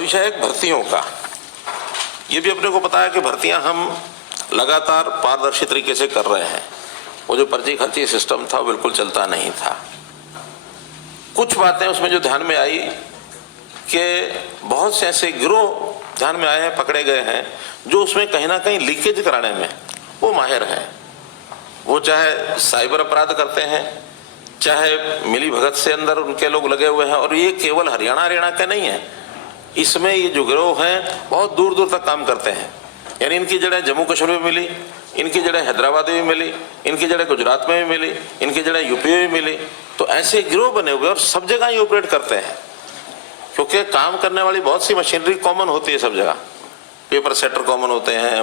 विषय है भर्तियों का। ये भी अपने को पता है कि भर्तियां हम लगातार पारदर्शी तरीके से कर रहे हैं। वो जो पर्ची खर्ची सिस्टम था बिल्कुल चलता नहीं था। कुछ बातें उसमें जो ध्यान में आई कि बहुत से ऐसे गिरोह ध्यान में आए हैं, पकड़े गए हैं, जो उसमें कहीं ना कहीं लीकेज कराने में वो माहिर हैं। वो चाहे साइबर अपराध करते हैं, चाहे मिली भगत से अंदर उनके लोग लगे हुए हैं। और ये केवल हरियाणा के नहीं है, इसमें ये जो गिरोह हैं बहुत दूर दूर तक काम करते हैं। यानी इनकी जड़ें जम्मू कश्मीर में मिली, इनकी जड़ें हैदराबाद में भी मिली, इनकी जड़ें गुजरात में भी मिली, इनकी जड़ें यूपी में भी मिली। तो ऐसे गिरोह बने हुए और सब जगह ही ऑपरेट करते हैं, क्योंकि काम करने वाली बहुत सी मशीनरी कॉमन होती है सब जगह। पेपर सेटर कॉमन होते हैं,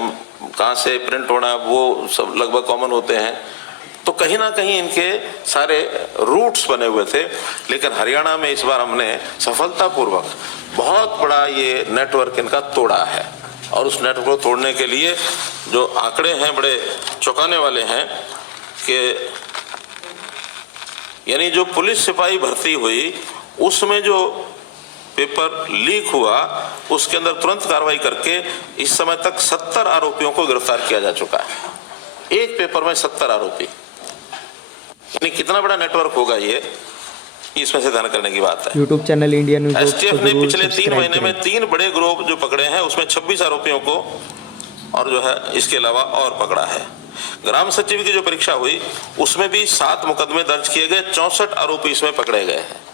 कहाँ से प्रिंट होना वो सब लगभग कॉमन होते हैं। तो कहीं ना कहीं इनके सारे रूट्स बने हुए थे। लेकिन हरियाणा में इस बार हमने सफलतापूर्वक बहुत बड़ा ये नेटवर्क इनका तोड़ा है। और उस नेटवर्क को तोड़ने के लिए जो आंकड़े हैं बड़े चौंकाने वाले हैं कि यानी जो पुलिस सिपाही भर्ती हुई उसमें जो पेपर लीक हुआ उसके अंदर तुरंत कार्रवाई करके इस समय तक 70 आरोपियों को गिरफ्तार किया जा चुका है। एक पेपर में 70 आरोपी, यानी कितना बड़ा नेटवर्क होगा ये, इसमें से ध्यान करने की बात है। YouTube channel India news STF ने पिछले 3 महीने में 3 बड़े ग्रुप जो पकड़े हैं उसमें 26 आरोपियों को और जो है इसके अलावा और पकड़ा है। ग्राम सचिव की जो परीक्षा हुई उसमें भी 7 मुकदमे दर्ज किए गए, 64 आरोपी इसमें पकड़े गए हैं।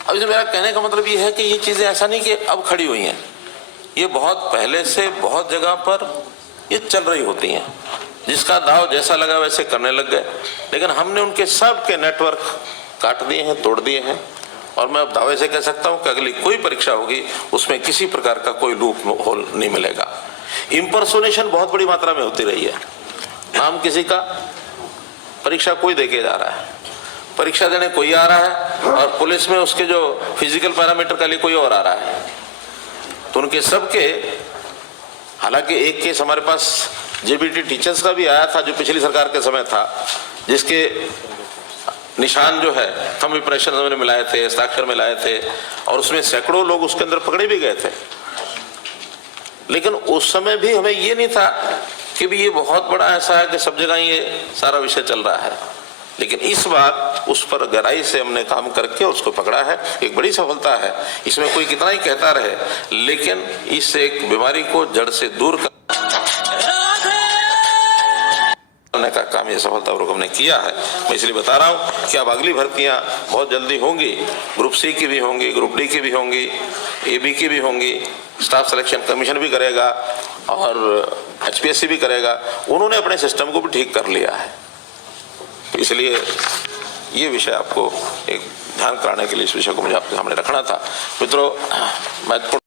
अब इसमें मेरा कहने का मतलब ये है कि ये चीजें ऐसा नहीं कि अब खड़ी हुई हैं, ये बहुत पहले से बहुत जगह पर ये चल रही होती हैं। जिसका दाव जैसा लगा वैसे करने लग गए, लेकिन हमने उनके सब के नेटवर्क काट दिए हैं, तोड़ दिए हैं। और मैं अब दावे से कह सकता हूं कि अगली कोई परीक्षा होगी उसमें किसी प्रकार का कोई लूप होल नहीं मिलेगा। इंपर्सोनेशन बहुत बड़ी मात्रा में होती रही है। नाम किसी का, परीक्षा कोई देके जा रहा है, परीक्षा देने कोई आ रहा है और पुलिस में उसके जो फिजिकल पैरामीटर के लिए कोई और आ रहा है। तो उनके सबके, हालांकि एक केस हमारे पास जेबीटी टीचर्स का भी आया था जो पिछली सरकार के समय था, जिसके निशान जो है थंब इंप्रेशन में मिलाए थे, हस्ताक्षर मिलाए थे और उसमें सैकड़ों लोग उसके अंदर पकड़े भी गए थे। लेकिन उस समय भी हमें ये नहीं था कि भी ये बहुत बड़ा ऐसा है कि सब जगह ये सारा विषय चल रहा है। लेकिन इस बार उस पर गहराई से हमने काम करके उसको पकड़ा है, एक बड़ी सफलता है। इसमें कोई कितना ही कहता रहे, लेकिन इस एक बीमारी को जड़ से दूर करने का काम ये सफलतापूर्वक हमने किया है। मैं इसलिए बता रहा हूं कि अब अगली भर्तियां बहुत जल्दी होंगी, ग्रुप सी की भी होंगी, ग्रुप डी की भी होंगी, एबी की भी होंगी, स्टाफ सिलेक्शन कमीशन भी करेगा और एचपीएससी भी करेगा। उन्होंने अपने सिस्टम को भी ठीक कर लिया है। इसलिए ये विषय आपको एक ध्यान कराने के लिए इस विषय को मुझे आपके सामने रखना था। मित्रों, महत्वपूर्ण